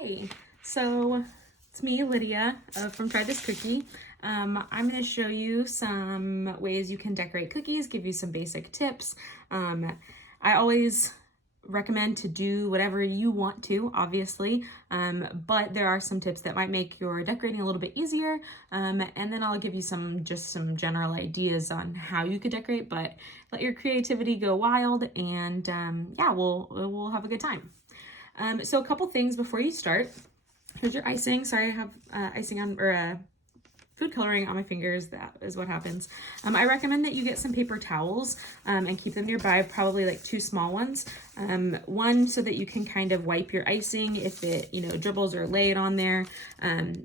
Hi, so it's me, Lydia, from TryThisCookie. I'm going to show you some ways you can decorate cookies, give you some basic tips. I always recommend to do whatever you want to, obviously, but there are some tips that might make your decorating a little bit easier, and then I'll give you some general ideas on how you could decorate, but let your creativity go wild, and yeah, we'll have a good time. So a couple things before you start. Here's your icing. Sorry, I have icing on, or food coloring on my fingers. That is what happens. I recommend that you get some paper towels and keep them nearby, probably like 2 small ones. One so that you can kind of wipe your icing if it, dribbles or lay it on there.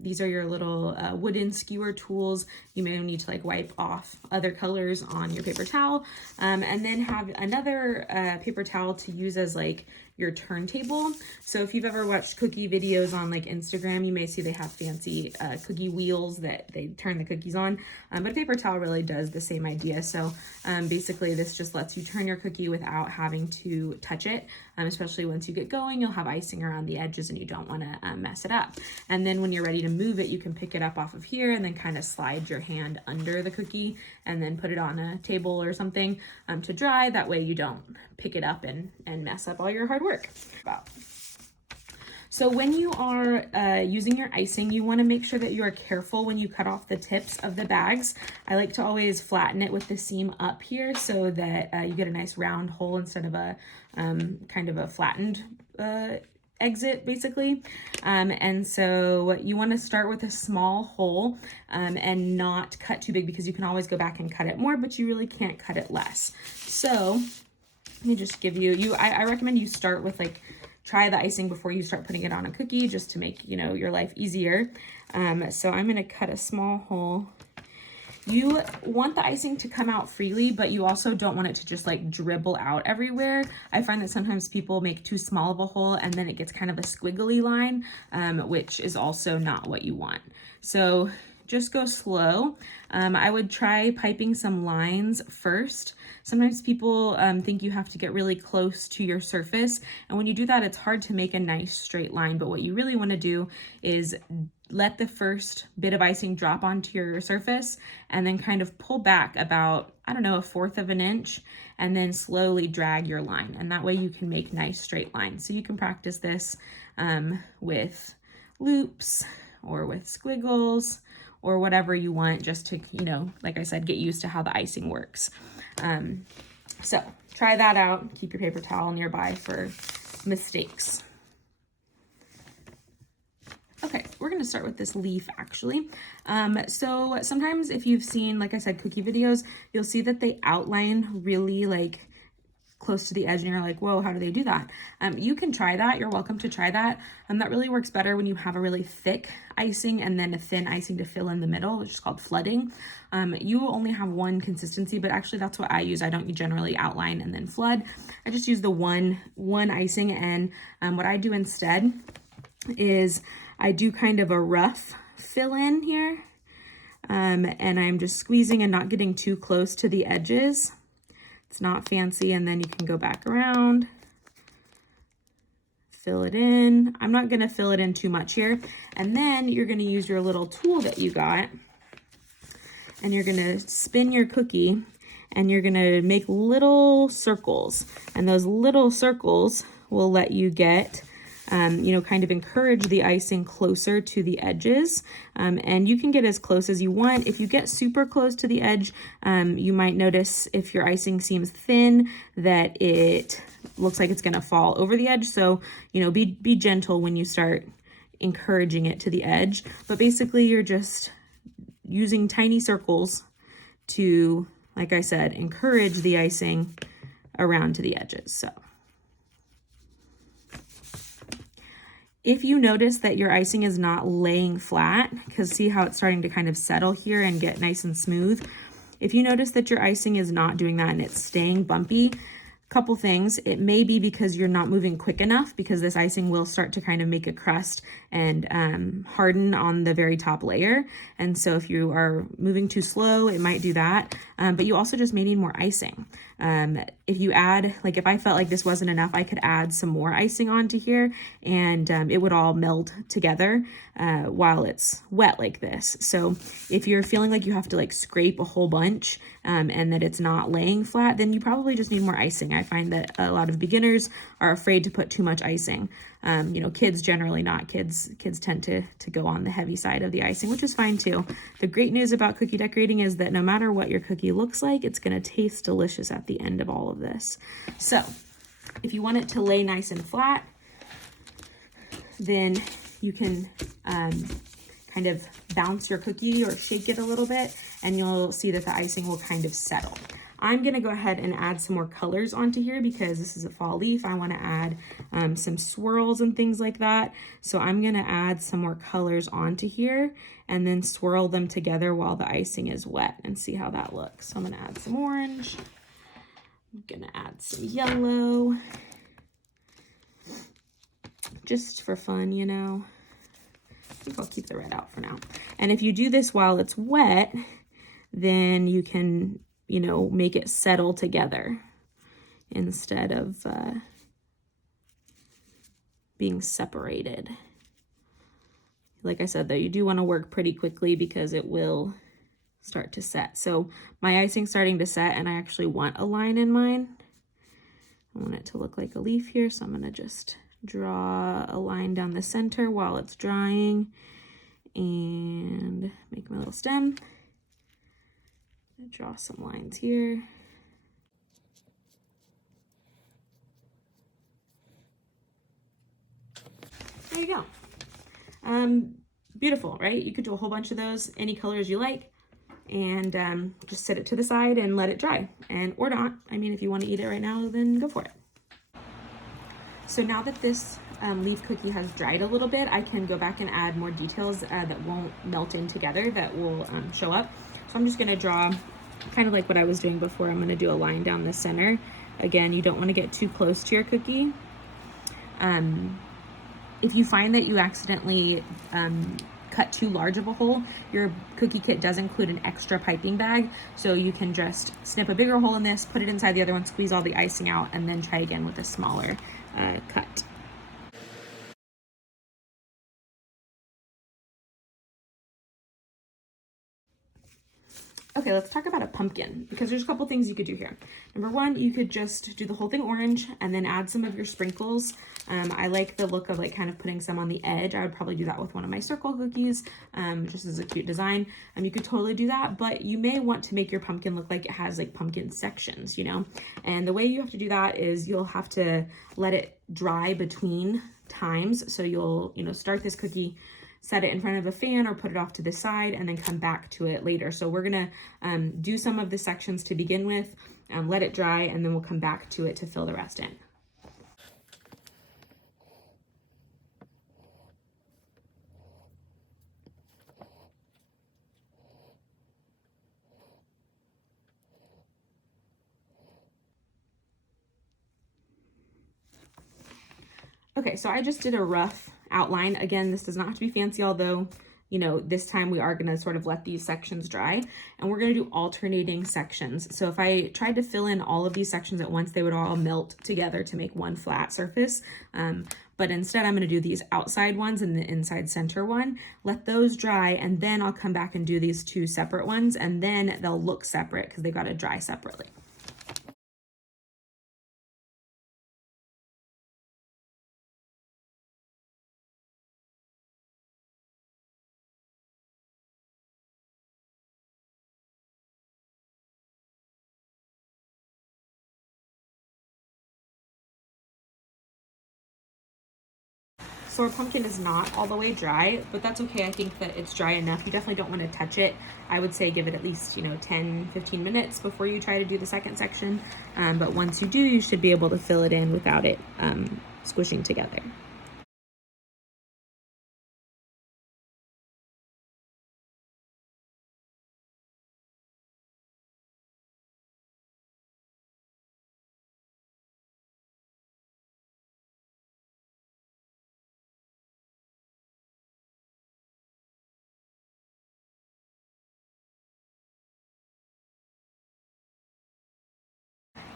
These are your little wooden skewer tools. You may need to like wipe off other colors on your paper towel. And then have another paper towel to use as like your turntable. So if you've ever watched cookie videos on like Instagram, you may see they have fancy cookie wheels that they turn the cookies on, but a paper towel really does the same idea. So basically this just lets you turn your cookie without having to touch it, especially once you get going. You'll have icing around the edges and you don't want to mess it up. And then when you're ready to move it, you can pick it up off of here and then kind of slide your hand under the cookie and then put it on a table or something to dry. That way you don't pick it up and mess up all your hard work. So when you are using your icing, you want to make sure that you are careful when you cut off the tips of the bags. I like to always flatten it with the seam up here so that you get a nice round hole instead of a kind of a flattened exit basically. And so you want to start with a small hole and not cut too big, because you can always go back and cut it more, but you really can't cut it less. So let me just give you, I recommend you start with like, try the icing before you start putting it on a cookie, just to make, your life easier. So I'm gonna cut a small hole. You want the icing to come out freely, but you also don't want it to just like dribble out everywhere. I find that sometimes people make too small of a hole and then it gets kind of a squiggly line, which is also not what you want. So just go slow. I would try piping some lines first. Sometimes people think you have to get really close to your surface, and when you do that, it's hard to make a nice straight line. But what you really want to do is let the first bit of icing drop onto your surface and then kind of pull back about, I don't know, 1/4 of an inch, and then slowly drag your line. And that way you can make nice straight lines. So you can practice this with loops or with squiggles or whatever you want, just to, like I said, get used to how the icing works. So try that out. Keep your paper towel nearby for mistakes. Okay, we're gonna start with this leaf actually. So sometimes if you've seen, like I said, cookie videos, you'll see that they outline really like close to the edge and you're like, whoa, how do they do that? You can try that. You're welcome to try that. That really works better when you have a really thick icing and then a thin icing to fill in the middle, which is called flooding. You will only have one consistency, but actually that's what I use. I don't generally outline and then flood. I just use the one icing, and what I do instead is I do kind of a rough fill in here, and I'm just squeezing and not getting too close to the edges. It's not fancy, and then you can go back around, fill it in. I'm not gonna fill it in too much here. And then you're gonna use your little tool that you got, and you're gonna spin your cookie, and you're gonna make little circles. And those little circles will let you get kind of encourage the icing closer to the edges. And you can get as close as you want. If you get super close to the edge, you might notice if your icing seems thin that it looks like it's gonna fall over the edge. So, be gentle when you start encouraging it to the edge. But basically you're just using tiny circles to, like I said, encourage the icing around to the edges. So if you notice that your icing is not laying flat, because see how it's starting to kind of settle here and get nice and smooth. If you notice that your icing is not doing that and it's staying bumpy, couple things. It may be because you're not moving quick enough, because this icing will start to kind of make a crust and harden on the very top layer. And so if you are moving too slow, it might do that. But you also just may need more icing. if you add, like if I felt like this wasn't enough, I could add some more icing onto here, and it would all meld together while it's wet like this. So if you're feeling like you have to like scrape a whole bunch and that it's not laying flat, then you probably just need more icing. I find that a lot of beginners are afraid to put too much icing. You know, kids generally not. Kids tend to go on the heavy side of the icing, which is fine too. The great news about cookie decorating is that no matter what your cookie looks like, it's going to taste delicious at the end of all of this. So if you want it to lay nice and flat, then you can kind of bounce your cookie or shake it a little bit, and you'll see that the icing will kind of settle. I'm gonna go ahead and add some more colors onto here because this is a fall leaf. I wanna add some swirls and things like that. So I'm gonna add some more colors onto here and then swirl them together while the icing is wet and see how that looks. So I'm gonna add some orange. I'm gonna add some yellow. Just for fun, you know. I think I'll keep the red out for now. And if you do this while it's wet, then you can, you know, make it settle together instead of being separated. Like I said, though, you do want to work pretty quickly because it will start to set. So my icing's starting to set, and I actually want a line in mine. I want it to look like a leaf here, so I'm going to just draw a line down the center while it's drying and make my little stem. Draw some lines here. There you go. Beautiful, right? You could do a whole bunch of those, any colors you like, and just set it to the side and let it dry. And or not. I mean, if you want to eat it right now, then go for it. So now that this leaf cookie has dried a little bit, I can go back and add more details that won't melt in together, that will show up. So I'm just gonna draw kind of like what I was doing before. I'm gonna do a line down the center. Again, you don't wanna get too close to your cookie. If you find that you accidentally cut too large of a hole, your cookie kit does include an extra piping bag, so you can just snip a bigger hole in this, put it inside the other one, squeeze all the icing out, and then try again with a smaller cut. Okay, let's talk about a pumpkin, because there's a couple things you could do here. Number one, you could just do the whole thing orange and then add some of your sprinkles. I like the look of like kind of putting some on the edge. I would probably do that with one of my circle cookies, just as a cute design. You could totally do that, but you may want to make your pumpkin look like it has like pumpkin sections, you know? And the way you have to do that is you'll have to let it dry between times. So you'll, you know, start this cookie, set it in front of a fan or put it off to the side, and then come back to it later. So we're gonna do some of the sections to begin with, let it dry, and then we'll come back to it to fill the rest in. Okay, so I just did a rough outline. Again, this does not have to be fancy, although, you know, this time we are gonna sort of let these sections dry, and we're gonna do alternating sections. So if I tried to fill in all of these sections at once, they would all melt together to make one flat surface. But instead I'm gonna do these outside ones and the inside center one, let those dry, and then I'll come back and do these two separate ones, and then they'll look separate because they gotta dry separately. So our pumpkin is not all the way dry, but that's okay. I think that it's dry enough. You definitely don't want to touch it. I would say give it at least, you know, 10-15 minutes before you try to do the second section. But once you do, you should be able to fill it in without it squishing together.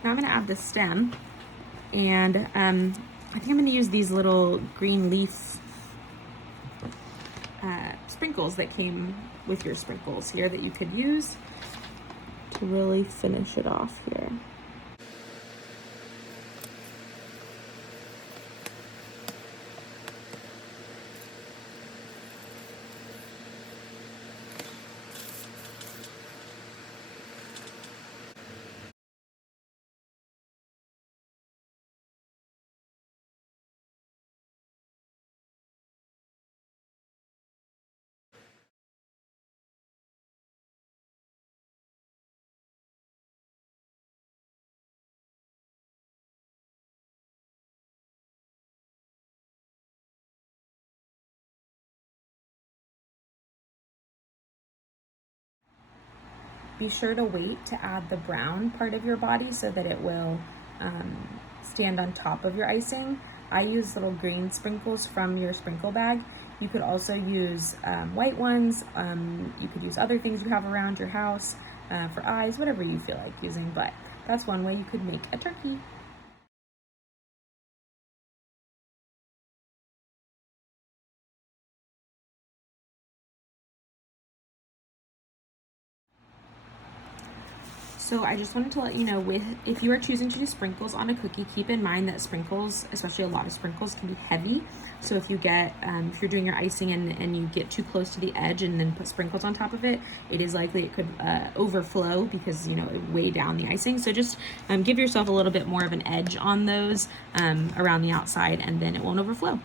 Now I'm gonna add the stem, and I think I'm gonna use these little green leaf sprinkles that came with your sprinkles here that you could use to really finish it off here. Be sure to wait to add the brown part of your body so that it will stand on top of your icing. I use little green sprinkles from your sprinkle bag. You could also use white ones. You could use other things you have around your house for eyes, whatever you feel like using, but that's one way you could make a turkey. So I just wanted to let you know, if you are choosing to do sprinkles on a cookie, keep in mind that sprinkles, especially a lot of sprinkles, can be heavy. So if you get, if you're doing your icing and you get too close to the edge and then put sprinkles on top of it, it is likely it could overflow because, you know, it weigh down the icing. So just give yourself a little bit more of an edge on those around the outside, and then it won't overflow.